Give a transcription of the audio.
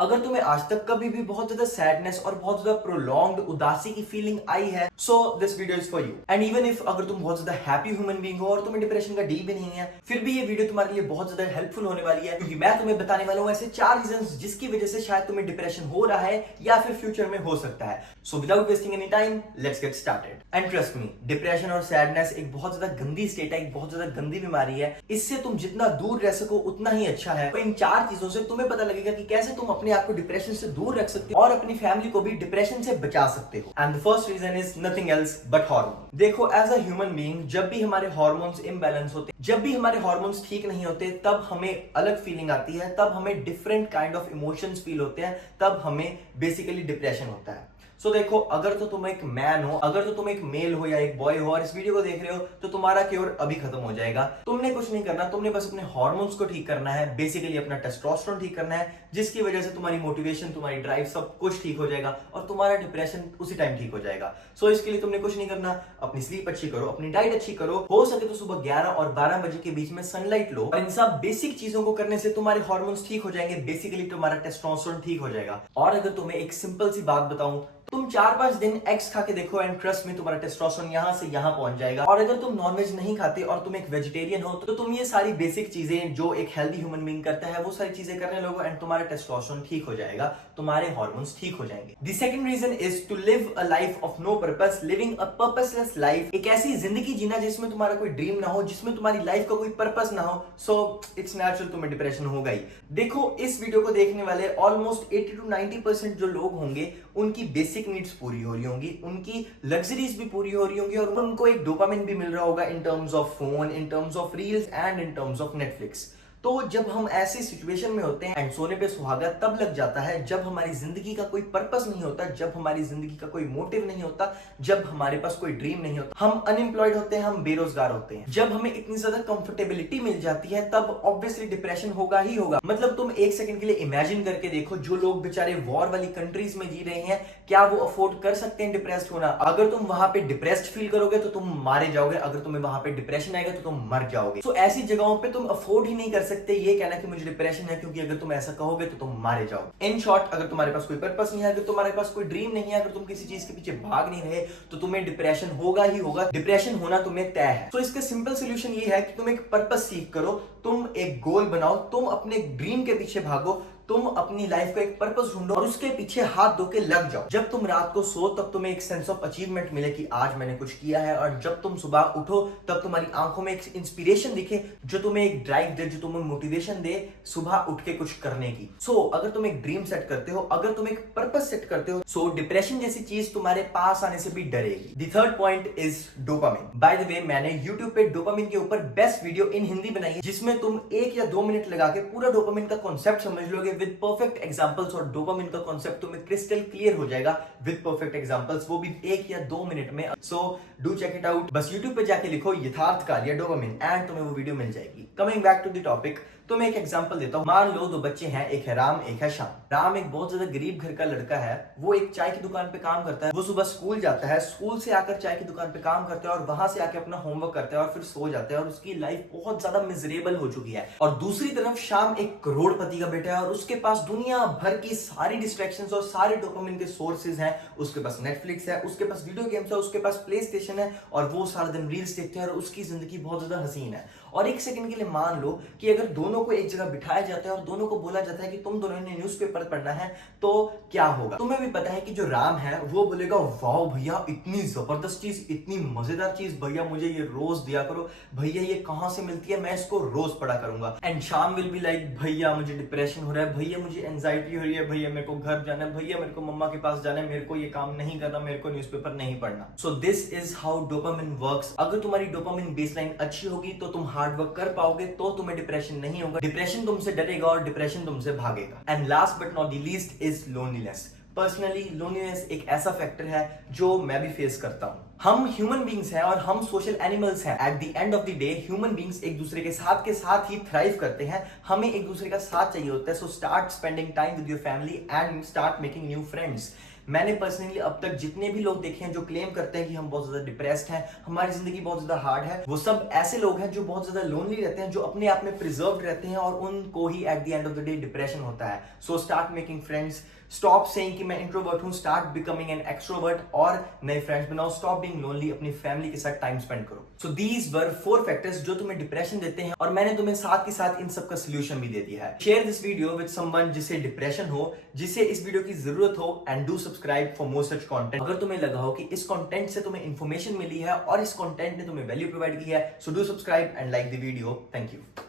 अगर तुम्हें आज तक कभी भी बहुत ज्यादा सैडनेस और बहुत ज्यादा प्रोलॉन्ग्ड उदासी की फीलिंग आई है, so this video is for you. And even if अगर तुम बहुत ज्यादा हैप्पी ह्यूमन बीइंग हो और तुम्हें डिप्रेशन का डी भी नहीं है, फिर भी ये वीडियो तुम्हारे लिए बहुत ज्यादा हेल्पफुल होने वाली है, क्योंकि मैं तुम्हें बताने वाला हूँ ऐसे 4 रीजंस जिसकी वजह से शायद तुम्हें डिप्रेशन हो रहा है या फिर फ्यूचर में हो सकता है। So without wasting any time, let's get started. And trust me, depression और सैडनेस एक बहुत ज्यादा गंदी स्टेट है, एक बहुत ज्यादा गंदी बीमारी है। इससे तुम जितना दूर रह सको उतना ही अच्छा है। तो इन 4 चीजों से तुम्हें पता लगेगा कि कैसे तुम अपने आप को डिप्रेशन से दूर रख सकते हो और अपनी फैमिली को भी डिप्रेशन से बचा सकते हो। And the first reason is nothing else but hormone. देखो, एज अ ह्यूमन बीइंग, जब भी हमारे हार्मोन्स इम्बैलेंस होते, जब भी हमारे हार्मोन्स ठीक नहीं होते, तब हमें अलग फीलिंग आती है, तब हमें different kind of emotions feel होते हैं, तब हमें बेसिकली डिप्रेशन होता है। सो देखो, अगर तो तुम एक मैन हो, अगर तो तुम एक मेल हो या एक बॉय हो और इस वीडियो को देख रहे हो, तो तुम्हारा क्योर अभी खत्म हो जाएगा। तुमने कुछ नहीं करना, तुमने बस अपने हार्मोन्स को ठीक करना है, बेसिकली अपना टेस्टोस्टेरोन ठीक करना है, जिसकी वजह से तुम्हारी मोटिवेशन, तुम्हारी ड्राइव सब कुछ ठीक हो जाएगा और तुम्हारा डिप्रेशन उसी टाइम ठीक हो जाएगा। सो इसके लिए तुमने कुछ नहीं करना, अपनी स्लीप अच्छी करो, अपनी डाइट अच्छी करो, हो सके तो सुबह 11 और 12 बजे के बीच में सनलाइट लो। और इन सब बेसिक चीजों को करने से तुम्हारे हार्मोन्स ठीक हो जाएंगे, बेसिकली तुम्हारा टेस्टोस्टेरोन ठीक हो जाएगा। और अगर तुम्हें एक सिंपल सी बात बताऊं, तुम 4-5 दिन एग्स खा के देखो एंड ट्रस्ट में तुम्हारा टेस्टोस्टेरोन यहां से यहां पहुंच जाएगा। और अगर तुम नॉनवेज नहीं खाते और तुम एक वेजिटेरियन हो, तो तुम ये सारी बेसिक चीजें जो एक हेल्दी ह्यूमन बीइंग करता है, वो सारी चीजें करने लगो एंड तुम्हारा टेस्टोस्टेरोन ठीक हो जाएगा, तुम्हारे हार्मोन्स ठीक हो जाएंगे। The second reason is to live a life of no purpose. Living a purposeless life, एक ऐसी जिंदगी जीना जिसमें तुम्हारा कोई ड्रीम ना हो, जिसमें तुम्हारी लाइफ का कोई पर्पस ना हो। सो इट्स नेचुरल तुम्हें डिप्रेशन होगा ही। देखो, इस वीडियो को देखने वाले ऑलमोस्ट 80 to 90% जो लोग होंगे, उनकी बेसिक नीड्स पूरी हो रही होंगी, उनकी लग्जरीज भी पूरी हो रही होंगी और उनको एक डोपामिन भी मिल रहा होगा in terms of phone, in terms of reels and in terms of Netflix. तो जब हम ऐसी सिचुएशन में होते हैं एंड सोने पे सुहागा तब लग जाता है जब हमारी जिंदगी का कोई पर्पस नहीं होता, जब हमारी जिंदगी का कोई मोटिव नहीं होता, जब हमारे पास कोई ड्रीम नहीं होता, हम अनएम्प्लॉयड होते हैं, हम बेरोजगार होते हैं। जब हमें इतनी ज्यादा कंफर्टेबिलिटी मिल जाती है, तब ऑब्वियसली डिप्रेशन होगा ही होगा। मतलब तुम एक सेकंड के लिए इमेजिन करके देखो, जो लोग बेचारे वॉर वाली कंट्रीज में जी रहे हैं, क्या वो अफोर्ड कर सकते हैं डिप्रेस्ड होना? अगर तुम वहां पे डिप्रेस्ड फील करोगे तो तुम मारे जाओगे, अगर तुम्हें वहां पे डिप्रेशन आएगा तो तुम मर जाओगे। तो ऐसी जगहों पे तुम अफोर्ड ही नहीं कर सकते ये कहना कि मुझे डिप्रेशन है, क्योंकि अगर तुम ऐसा कहोगे तो तुम मारे जाओगे। इन शॉर्ट, अगर तुम्हारे पास कोई पर्पस नहीं है, अगर तुम्हारे पास कोई ड्रीम नहीं है, अगर तुम किसी चीज के पीछे भाग नहीं रहे, तो तुम्हें डिप्रेशन होगा ही होगा। डिप्रेशन होना तुम्हें तय है। तो इसका सिंपल सोल्यूशन ये है कि तुम एक पर्पस सीख करो, तुम एक गोल बनाओ, तुम अपने ड्रीम के पीछे भागो, तुम अपनी लाइफ का एक पर्पस ढूंढो और उसके पीछे हाथ धो के लग जाओ। जब तुम रात को सो, तब तुम्हें एक सेंस ऑफ अचीवमेंट मिले कि आज मैंने कुछ किया है, और जब तुम सुबह उठो, तब तुम्हारी आंखों में एक इंस्पिरेशन दिखे, जो तुम्हें एक ड्राइव दे, जो तुम्हें मोटिवेशन दे सुबह उठ के कुछ करने की। सो अगर तुम एक ड्रीम सेट करते हो, अगर तुम एक पर्पस सेट करते हो, सो डिप्रेशन जैसी चीज तुम्हारे पास आने से भी डरेगी। The third point is dopamine. By the way, मैंने यूट्यूब पे डोपामिन के ऊपर बेस्ट वीडियो इन हिंदी बनाई है, जिसमें तुम 1 या 2 मिनट लगा के पूरा डोपामिन का कॉन्सेप्ट समझ लोगे विद परफेक्ट एग्जांपल्स, और डोपामिन का कॉन्सेप्ट तुम्हें क्रिस्टल क्लियर हो जाएगा विद परफेक्ट एग्जांपल्स, वो भी 1 या 2 मिनट में। So do check it out. बस यूट्यूब पे जाके लिखो यथार्थ काल या डोपामिन एंड तुम्हें वो वीडियो मिल जाएगी। Coming back to the topic, तो मैं एक एग्जांपल देता हूं। मान लो 2 बच्चे हैं, एक है राम, एक है श्याम। राम एक बहुत ज्यादा गरीब घर का लड़का है, वो एक चाय की दुकान पे काम करता है। वो सुबह स्कूल जाता है, स्कूल से आकर चाय की दुकान पे काम करता है और वहां से आके अपना होमवर्क करता है और फिर सो जाता है, और उसकी लाइफ बहुत ज्यादा मिजरेबल हो चुकी है। और दूसरी तरफ श्याम एक करोड़पति का बेटा है और उसके पास दुनिया भर की सारी डिस्ट्रैक्शंस और सारे डोपामिन के सोर्सेज हैं। उसके पास नेटफ्लिक्स है, उसके पास वीडियो गेम्स है, उसके पास प्ले स्टेशन है, और वो सारा दिन रील्स देखते हैं और उसकी जिंदगी बहुत ज्यादा हसीन है। और एक सेकंड के लिए मान लो कि अगर दोनों को एक जगह बिठाया जाता है और दोनों को बोला जाता है कि तुम दोनों ने न्यूज़पेपर पढ़ना है, तो क्या होगा? तुम्हें भी पता है कि जो राम है वो बोलेगा, वाओ भैया, इतनी जबरदस्त चीज, इतनी मजेदार चीज, भैया मुझे ये रोज दिया करो, भैया ये कहां से मिलती है, मैं इसको रोज पढ़ा करूंगा। And Shyam will be like, भैया मुझे डिप्रेशन हो रहा है, भैया मुझे एंजाइटी हो रही है, भैया मेरे को घर जाना है, भैया मेरे को मम्मा के पास जाना है, मेरे को ये काम नहीं करना, मेरे को न्यूज़पेपर नहीं पढ़ना। So this is how dopamine works. अगर तुम्हारी डोपामिन बेसलाइन अच्छी होगी तो तुम हार्ड वर्क कर पाओगे, तो तुम्हें डिप्रेशन नहीं होगा, डिप्रेशन तुमसे डरेगा और डिप्रेशन तुमसे भागेगा। And last but not the least is loneliness. Personally loneliness एक ऐसा फैक्टर है जो मैं भी फेस करता हूं। हम ह्यूमन बींग्स हैं और हम सोशल एनिमल्स हैं। Eight the end of the day human beings एक दूसरे के साथ ही थ्राइव करते हैं। हमें एक दूसरे का साथ चाहिए होता है। So start spending time with your family and start making new friends. मैंने पर्सनली अब तक जितने भी लोग देखे हैं जो क्लेम करते हैं कि हम बहुत ज्यादा डिप्रेस्ड हैं, हमारी जिंदगी बहुत ज्यादा हार्ड है, वो सब ऐसे लोग हैं जो बहुत ज्यादा लोनली रहते हैं, जो अपने आप में प्रिजर्व्ड रहते हैं और उनको ही at the end of the day depression होता है। So start making friends, stop saying कि मैं इंट्रोवर्ट हूं, स्टार्ट बिकमिंग एन एक्सट्रोवर्ट और नए फ्रेंड्स बनाओ, स्टॉप बीइंग लोनली, अपनी फैमिली के साथ टाइम स्पेंड करो। सो दीज वर 4 फैक्टर्स जो तुम्हें डिप्रेशन देते हैं और मैंने तुम्हें साथ के साथ इन सब का सोल्यूशन भी दे दिया है। Share this video with someone जिसे डिप्रेशन हो, जिसे इस वीडियो की जरूरत हो, and do subscribe for more such content. अगर तुम्हें लगा हो कि इस कंटेंट से तुम्हें इंफॉर्मेशन मिली है और इस कंटेंट ने तुम्हें वैल्यू प्रोवाइड की है, so do subscribe and like the video. Thank you.